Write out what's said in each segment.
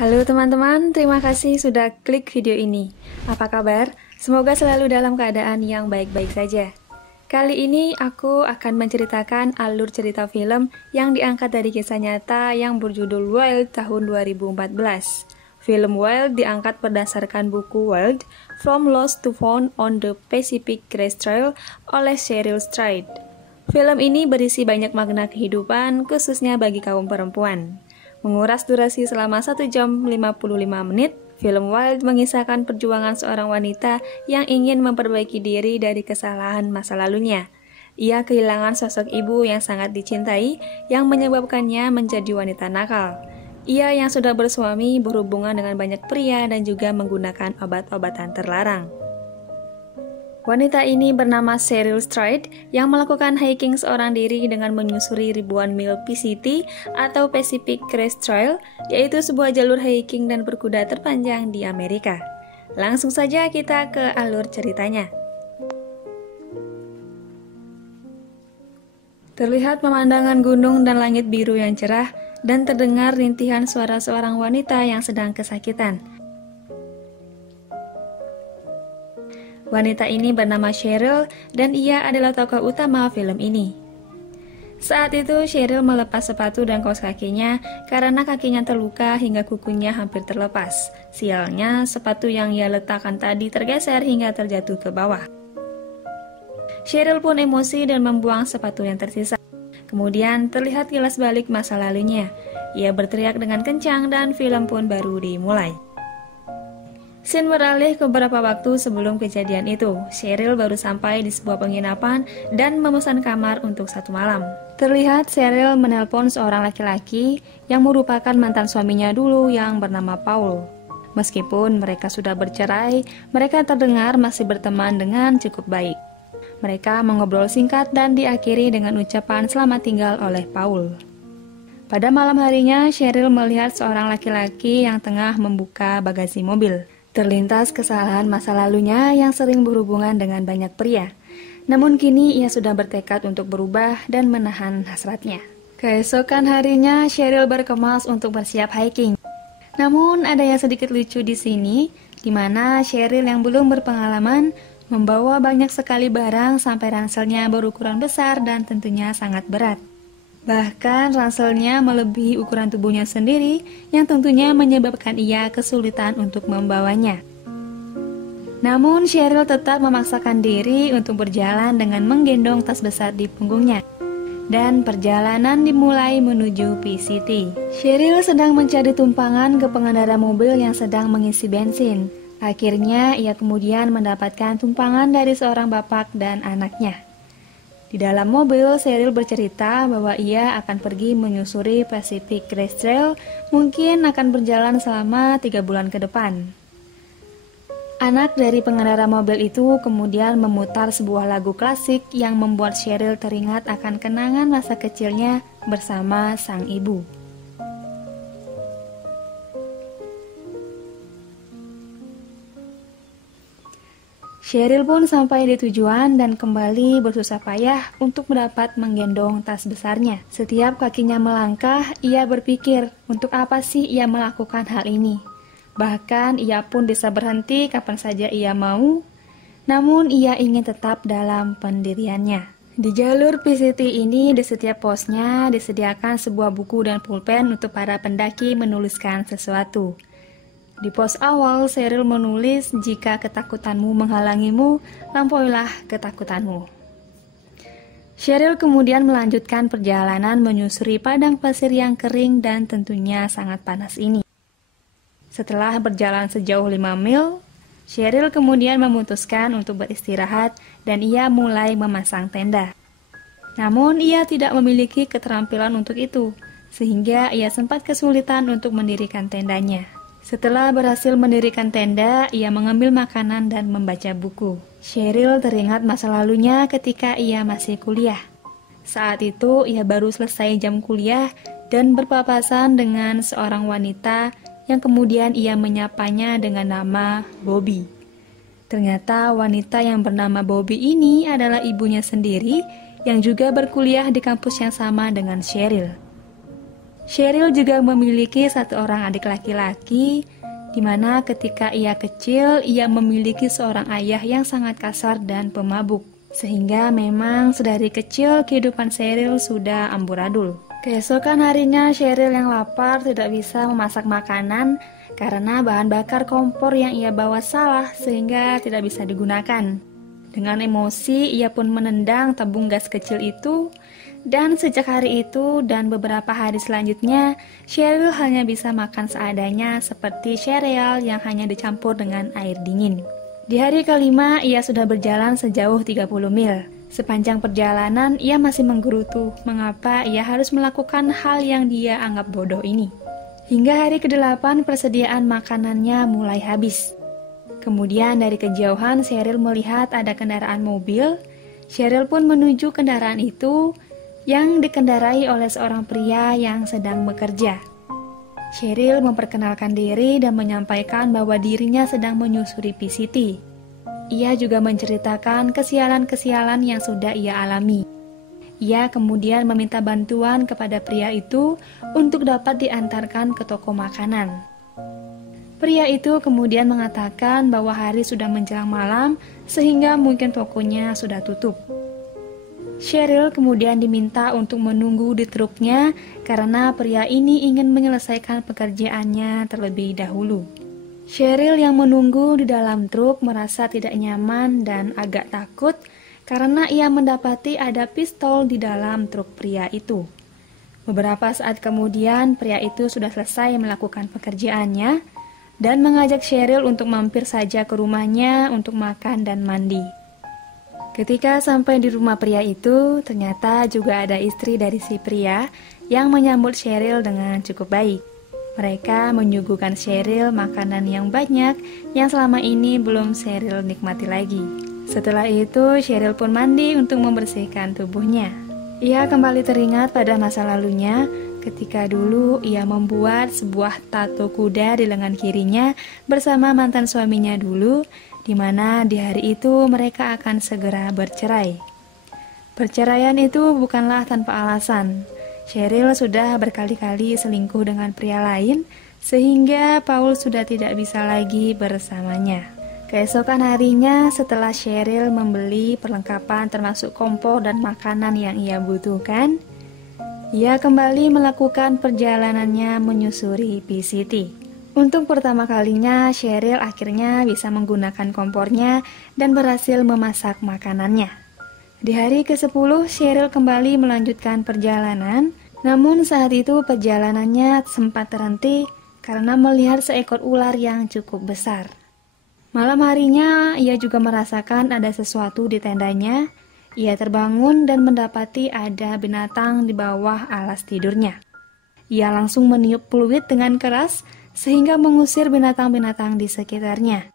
Halo teman-teman, terima kasih sudah klik video ini. Apa kabar? Semoga selalu dalam keadaan yang baik-baik saja. Kali ini aku akan menceritakan alur cerita film yang diangkat dari kisah nyata yang berjudul Wild tahun 2014. Film Wild diangkat berdasarkan buku Wild, From Lost to Found on the Pacific Crest Trail oleh Cheryl Strayed. Film ini berisi banyak makna kehidupan, khususnya bagi kaum perempuan. Menguras durasi selama 1 jam 55 menit, film Wild mengisahkan perjuangan seorang wanita yang ingin memperbaiki diri dari kesalahan masa lalunya. Ia kehilangan sosok ibu yang sangat dicintai, yang menyebabkannya menjadi wanita nakal. Ia yang sudah bersuami berhubungan dengan banyak pria dan juga menggunakan obat-obatan terlarang. Wanita ini bernama Cheryl Strayed yang melakukan hiking seorang diri dengan menyusuri ribuan mil PCT atau Pacific Crest Trail, yaitu sebuah jalur hiking dan berkuda terpanjang di Amerika. Langsung saja kita ke alur ceritanya. Terlihat pemandangan gunung dan langit biru yang cerah dan terdengar rintihan suara seorang wanita yang sedang kesakitan. Wanita ini bernama Cheryl dan ia adalah tokoh utama film ini. Saat itu Cheryl melepas sepatu dan kaos kakinya karena kakinya terluka hingga kukunya hampir terlepas. Sialnya, sepatu yang ia letakkan tadi tergeser hingga terjatuh ke bawah. Cheryl pun emosi dan membuang sepatu yang tersisa. Kemudian terlihat kilas balik masa lalunya. Ia berteriak dengan kencang dan film pun baru dimulai. Scene beralih ke beberapa waktu sebelum kejadian itu. Cheryl baru sampai di sebuah penginapan dan memesan kamar untuk 1 malam. Terlihat Cheryl menelpon seorang laki-laki yang merupakan mantan suaminya dulu yang bernama Paul. Meskipun mereka sudah bercerai, mereka terdengar masih berteman dengan cukup baik. Mereka mengobrol singkat dan diakhiri dengan ucapan selamat tinggal oleh Paul. Pada malam harinya, Cheryl melihat seorang laki-laki yang tengah membuka bagasi mobil. Terlintas kesalahan masa lalunya yang sering berhubungan dengan banyak pria. Namun kini ia sudah bertekad untuk berubah dan menahan hasratnya. Keesokan harinya, Cheryl berkemas untuk bersiap hiking. Namun ada yang sedikit lucu di sini, di mana Cheryl yang belum berpengalaman membawa banyak sekali barang sampai ranselnya berukuran besar dan tentunya sangat berat. Bahkan ranselnya melebihi ukuran tubuhnya sendiri yang tentunya menyebabkan ia kesulitan untuk membawanya. Namun Cheryl tetap memaksakan diri untuk berjalan dengan menggendong tas besar di punggungnya. Dan perjalanan dimulai menuju PCT. Cheryl sedang mencari tumpangan ke pengendara mobil yang sedang mengisi bensin. Akhirnya ia kemudian mendapatkan tumpangan dari seorang bapak dan anaknya. Di dalam mobil, Cheryl bercerita bahwa ia akan pergi menyusuri Pacific Crest Trail, mungkin akan berjalan selama 3 bulan ke depan. Anak dari pengendara mobil itu kemudian memutar sebuah lagu klasik yang membuat Cheryl teringat akan kenangan masa kecilnya bersama sang ibu. Cheryl pun sampai di tujuan dan kembali bersusah payah untuk mendapat menggendong tas besarnya. Setiap kakinya melangkah, ia berpikir untuk apa sih ia melakukan hal ini. Bahkan ia pun bisa berhenti kapan saja ia mau, namun ia ingin tetap dalam pendiriannya. Di jalur PCT ini, di setiap posnya disediakan sebuah buku dan pulpen untuk para pendaki menuliskan sesuatu. Di pos awal, Cheryl menulis, "Jika ketakutanmu menghalangimu, lampauilah ketakutanmu." Cheryl kemudian melanjutkan perjalanan menyusuri padang pasir yang kering dan tentunya sangat panas ini. Setelah berjalan sejauh 5 mil, Cheryl kemudian memutuskan untuk beristirahat dan ia mulai memasang tenda. Namun ia tidak memiliki keterampilan untuk itu, sehingga ia sempat kesulitan untuk mendirikan tendanya. Setelah berhasil mendirikan tenda, ia mengambil makanan dan membaca buku. Cheryl teringat masa lalunya ketika ia masih kuliah. Saat itu, ia baru selesai jam kuliah dan berpapasan dengan seorang wanita yang kemudian ia menyapanya dengan nama Bobby. Ternyata wanita yang bernama Bobby ini adalah ibunya sendiri yang juga berkuliah di kampus yang sama dengan Cheryl. Cheryl juga memiliki satu orang adik laki-laki, di mana ketika ia kecil, ia memiliki seorang ayah yang sangat kasar dan pemabuk. Sehingga memang sedari kecil kehidupan Cheryl sudah amburadul. Keesokan harinya Cheryl yang lapar tidak bisa memasak makanan karena bahan bakar kompor yang ia bawa salah sehingga tidak bisa digunakan. Dengan emosi, ia pun menendang tabung gas kecil itu, dan sejak hari itu dan beberapa hari selanjutnya, Cheryl hanya bisa makan seadanya seperti sereal yang hanya dicampur dengan air dingin. Di hari kelima, ia sudah berjalan sejauh 30 mil. Sepanjang perjalanan, ia masih menggerutu mengapa ia harus melakukan hal yang dia anggap bodoh ini. Hingga hari ke-8, persediaan makanannya mulai habis. Kemudian dari kejauhan Cheryl melihat ada kendaraan mobil. Cheryl pun menuju kendaraan itu yang dikendarai oleh seorang pria yang sedang bekerja. Cheryl memperkenalkan diri dan menyampaikan bahwa dirinya sedang menyusuri PCT. Ia juga menceritakan kesialan-kesialan yang sudah ia alami. Ia kemudian meminta bantuan kepada pria itu untuk dapat diantarkan ke toko makanan. Pria itu kemudian mengatakan bahwa hari sudah menjelang malam sehingga mungkin tokonya sudah tutup. Cheryl kemudian diminta untuk menunggu di truknya karena pria ini ingin menyelesaikan pekerjaannya terlebih dahulu. Cheryl yang menunggu di dalam truk merasa tidak nyaman dan agak takut karena ia mendapati ada pistol di dalam truk pria itu. Beberapa saat kemudian pria itu sudah selesai melakukan pekerjaannya dan mengajak Cheryl untuk mampir saja ke rumahnya untuk makan dan mandi. Ketika sampai di rumah pria itu, ternyata juga ada istri dari si pria yang menyambut Cheryl dengan cukup baik. Mereka menyuguhkan Cheryl makanan yang banyak yang selama ini belum Cheryl nikmati lagi. Setelah itu, Cheryl pun mandi untuk membersihkan tubuhnya. Ia kembali teringat pada masa lalunya, ketika dulu ia membuat sebuah tato kuda di lengan kirinya bersama mantan suaminya dulu, di mana di hari itu mereka akan segera bercerai. Perceraian itu bukanlah tanpa alasan. Cheryl sudah berkali-kali selingkuh dengan pria lain, sehingga Paul sudah tidak bisa lagi bersamanya. Keesokan harinya, setelah Cheryl membeli perlengkapan termasuk kompor dan makanan yang ia butuhkan, ia kembali melakukan perjalanannya menyusuri PCT. Untuk pertama kalinya, Cheryl akhirnya bisa menggunakan kompornya dan berhasil memasak makanannya. Di hari ke-10, Cheryl kembali melanjutkan perjalanan, namun saat itu perjalanannya sempat terhenti karena melihat seekor ular yang cukup besar. Malam harinya, ia juga merasakan ada sesuatu di tendanya. Ia terbangun dan mendapati ada binatang di bawah alas tidurnya. Ia langsung meniup peluit dengan keras sehingga mengusir binatang-binatang di sekitarnya.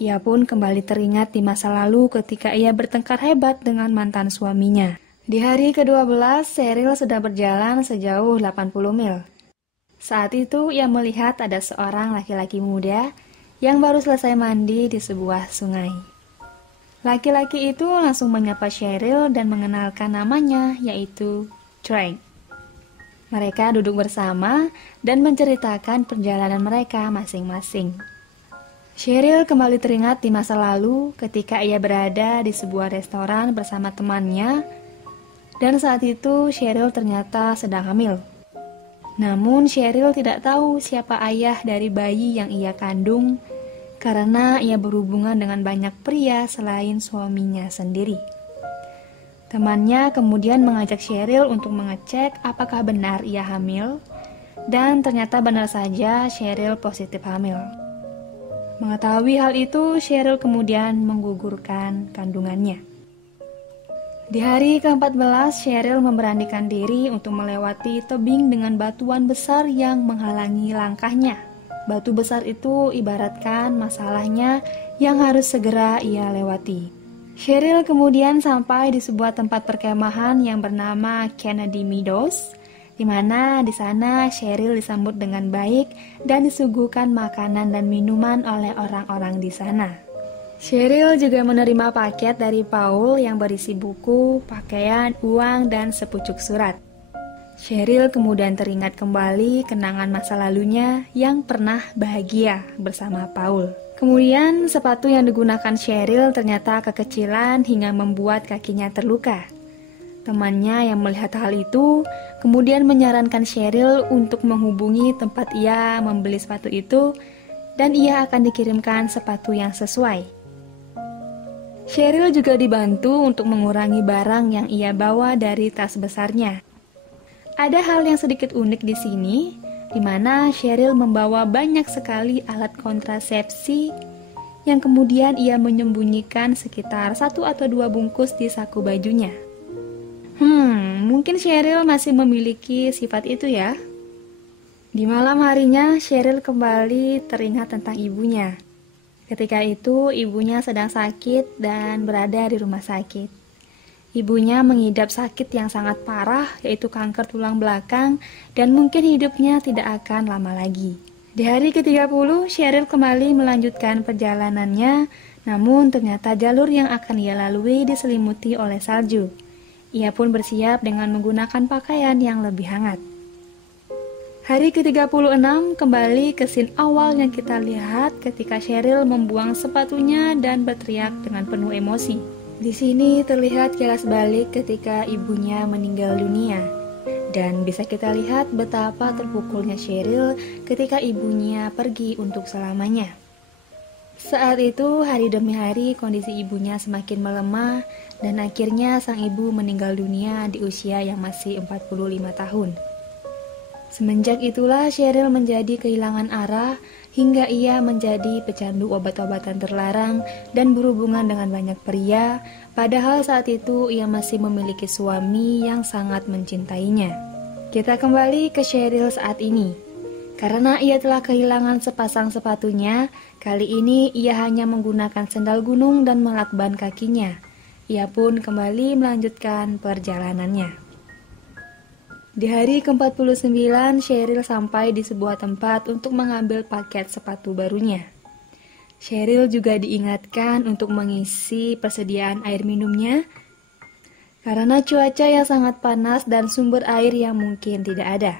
Ia pun kembali teringat di masa lalu ketika ia bertengkar hebat dengan mantan suaminya. Di hari ke-12, Cheryl sudah berjalan sejauh 80 mil. Saat itu ia melihat ada seorang laki-laki muda yang baru selesai mandi di sebuah sungai. Laki-laki itu langsung menyapa Cheryl dan mengenalkan namanya, yaitu Drake. Mereka duduk bersama dan menceritakan perjalanan mereka masing-masing. Cheryl kembali teringat di masa lalu ketika ia berada di sebuah restoran bersama temannya, dan saat itu Cheryl ternyata sedang hamil. Namun Cheryl tidak tahu siapa ayah dari bayi yang ia kandung, karena ia berhubungan dengan banyak pria selain suaminya sendiri. Temannya kemudian mengajak Cheryl untuk mengecek apakah benar ia hamil, dan ternyata benar saja Cheryl positif hamil. Mengetahui hal itu, Cheryl kemudian menggugurkan kandungannya. Di hari ke-14, Cheryl memberanikan diri untuk melewati tebing dengan batuan besar yang menghalangi langkahnya. Batu besar itu ibaratkan masalahnya yang harus segera ia lewati. Cheryl kemudian sampai di sebuah tempat perkemahan yang bernama Kennedy Meadows, di mana di sana Cheryl disambut dengan baik dan disuguhkan makanan dan minuman oleh orang-orang di sana. Cheryl juga menerima paket dari Paul yang berisi buku, pakaian, uang, dan sepucuk surat. Cheryl kemudian teringat kembali kenangan masa lalunya yang pernah bahagia bersama Paul. Kemudian sepatu yang digunakan Cheryl ternyata kekecilan hingga membuat kakinya terluka. Temannya yang melihat hal itu kemudian menyarankan Cheryl untuk menghubungi tempat ia membeli sepatu itu dan ia akan dikirimkan sepatu yang sesuai. Cheryl juga dibantu untuk mengurangi barang yang ia bawa dari tas besarnya. Ada hal yang sedikit unik di sini, di mana Cheryl membawa banyak sekali alat kontrasepsi yang kemudian ia menyembunyikan sekitar 1 atau 2 bungkus di saku bajunya. Mungkin Cheryl masih memiliki sifat itu ya. Di malam harinya, Cheryl kembali teringat tentang ibunya. Ketika itu, ibunya sedang sakit dan berada di rumah sakit. Ibunya mengidap sakit yang sangat parah, yaitu kanker tulang belakang, dan mungkin hidupnya tidak akan lama lagi. Di hari ke-30, Cheryl kembali melanjutkan perjalanannya, namun ternyata jalur yang akan ia lalui diselimuti oleh salju. Ia pun bersiap dengan menggunakan pakaian yang lebih hangat. Hari ke-36 kembali ke scene awal yang kita lihat ketika Cheryl membuang sepatunya dan berteriak dengan penuh emosi. Di sini terlihat kilas balik ketika ibunya meninggal dunia. Dan bisa kita lihat betapa terpukulnya Cheryl ketika ibunya pergi untuk selamanya. Saat itu hari demi hari kondisi ibunya semakin melemah dan akhirnya sang ibu meninggal dunia di usia yang masih 45 tahun. Semenjak itulah Cheryl menjadi kehilangan arah hingga ia menjadi pecandu obat-obatan terlarang dan berhubungan dengan banyak pria, padahal saat itu ia masih memiliki suami yang sangat mencintainya. Kita kembali ke Cheryl saat ini. Karena ia telah kehilangan sepasang sepatunya, kali ini ia hanya menggunakan sendal gunung dan melakban kakinya. Ia pun kembali melanjutkan perjalanannya. Di hari ke-49, Cheryl sampai di sebuah tempat untuk mengambil paket sepatu barunya. Cheryl juga diingatkan untuk mengisi persediaan air minumnya karena cuaca yang sangat panas dan sumber air yang mungkin tidak ada.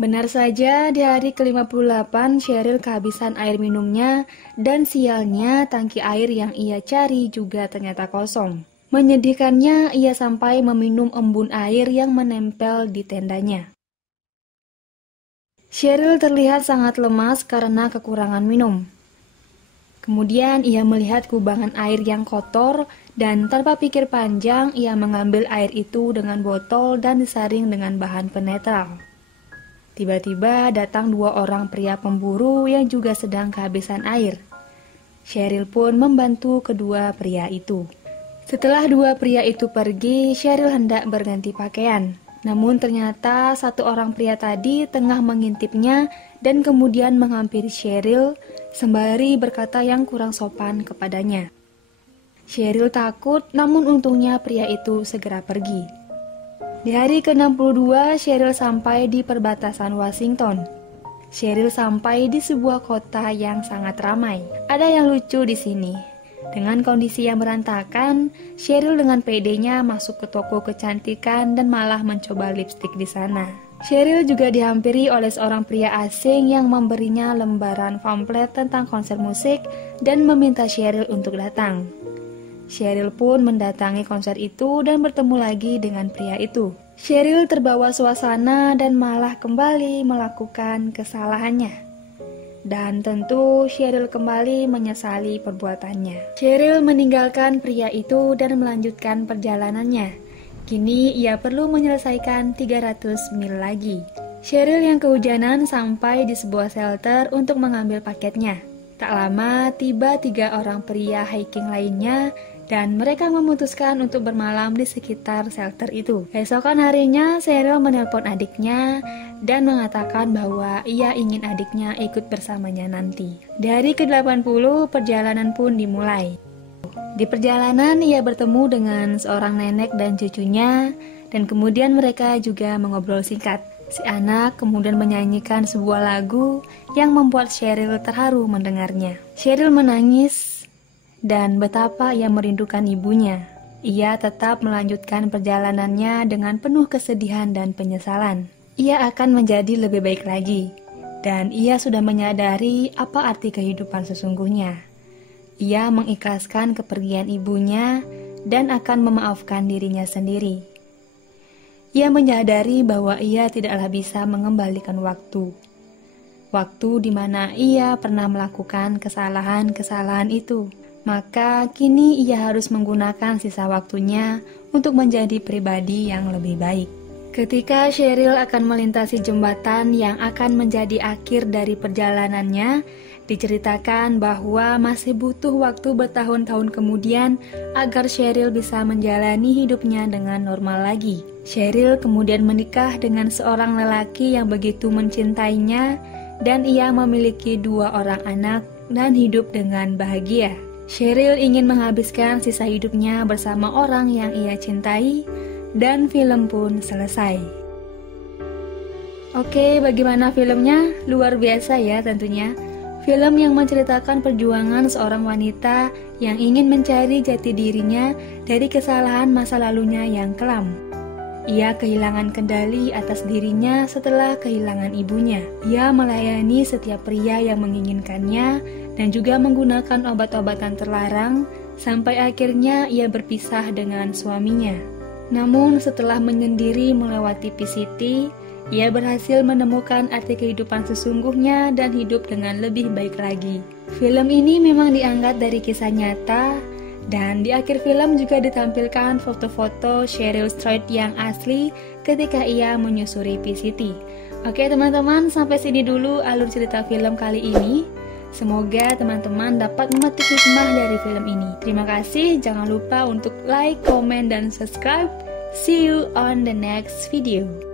Benar saja, di hari ke-58 Cheryl kehabisan air minumnya dan sialnya tangki air yang ia cari juga ternyata kosong. Menyedihkannya, ia sampai meminum embun air yang menempel di tendanya. Cheryl terlihat sangat lemas karena kekurangan minum. Kemudian ia melihat kubangan air yang kotor dan tanpa pikir panjang ia mengambil air itu dengan botol dan disaring dengan bahan penetral. Tiba-tiba datang 2 orang pria pemburu yang juga sedang kehabisan air. Cheryl pun membantu kedua pria itu. Setelah 2 pria itu pergi, Cheryl hendak berganti pakaian. Namun ternyata 1 orang pria tadi tengah mengintipnya dan kemudian menghampiri Cheryl sembari berkata yang kurang sopan kepadanya. Cheryl takut, namun untungnya pria itu segera pergi. Di hari ke-62, Cheryl sampai di perbatasan Washington. Cheryl sampai di sebuah kota yang sangat ramai. Ada yang lucu di sini. Dengan kondisi yang berantakan, Cheryl dengan pedenya masuk ke toko kecantikan dan malah mencoba lipstik di sana. Cheryl juga dihampiri oleh seorang pria asing yang memberinya lembaran pamflet tentang konser musik dan meminta Cheryl untuk datang. Cheryl pun mendatangi konser itu dan bertemu lagi dengan pria itu. Cheryl terbawa suasana dan malah kembali melakukan kesalahannya. Dan tentu Cheryl kembali menyesali perbuatannya. Cheryl meninggalkan pria itu dan melanjutkan perjalanannya. Kini ia perlu menyelesaikan 300 mil lagi. Cheryl yang kehujanan sampai di sebuah shelter untuk mengambil paketnya. Tak lama tiba 3 orang pria hiking lainnya dan mereka memutuskan untuk bermalam di sekitar shelter itu. Esokan harinya, Cheryl menelpon adiknya dan mengatakan bahwa ia ingin adiknya ikut bersamanya nanti. Di hari ke-80, perjalanan pun dimulai. Di perjalanan, ia bertemu dengan seorang nenek dan cucunya, dan kemudian mereka juga mengobrol singkat. Si anak kemudian menyanyikan sebuah lagu yang membuat Cheryl terharu mendengarnya. Cheryl menangis dan betapa ia merindukan ibunya. ia tetap melanjutkan perjalanannya dengan penuh kesedihan dan penyesalan. Ia akan menjadi lebih baik lagi, dan ia sudah menyadari apa arti kehidupan sesungguhnya. Ia mengikhlaskan kepergian ibunya dan akan memaafkan dirinya sendiri. Ia menyadari bahwa ia tidaklah bisa mengembalikan waktu di mana ia pernah melakukan kesalahan-kesalahan itu. Maka kini ia harus menggunakan sisa waktunya untuk menjadi pribadi yang lebih baik. Ketika Sheryl akan melintasi jembatan yang akan menjadi akhir dari perjalanannya, diceritakan bahwa masih butuh waktu bertahun-tahun kemudian agar Sheryl bisa menjalani hidupnya dengan normal lagi. Sheryl kemudian menikah dengan seorang lelaki yang begitu mencintainya, dan ia memiliki 2 orang anak dan hidup dengan bahagia. Sheryl ingin menghabiskan sisa hidupnya bersama orang yang ia cintai, dan film pun selesai. Oke, bagaimana filmnya? Luar biasa ya tentunya. Film yang menceritakan perjuangan seorang wanita yang ingin mencari jati dirinya dari kesalahan masa lalunya yang kelam. Ia kehilangan kendali atas dirinya setelah kehilangan ibunya. Ia melayani setiap pria yang menginginkannya dan juga menggunakan obat-obatan terlarang sampai akhirnya ia berpisah dengan suaminya. Namun setelah menyendiri melewati PCT, ia berhasil menemukan arti kehidupan sesungguhnya dan hidup dengan lebih baik lagi. Film ini memang diangkat dari kisah nyata, dan di akhir film juga ditampilkan foto-foto Sheryl Strayed yang asli ketika ia menyusuri PCT. Oke teman-teman, sampai sini dulu alur cerita film kali ini. Semoga teman-teman dapat memetik hikmah dari film ini. Terima kasih, jangan lupa untuk like, comment, dan subscribe. See you on the next video.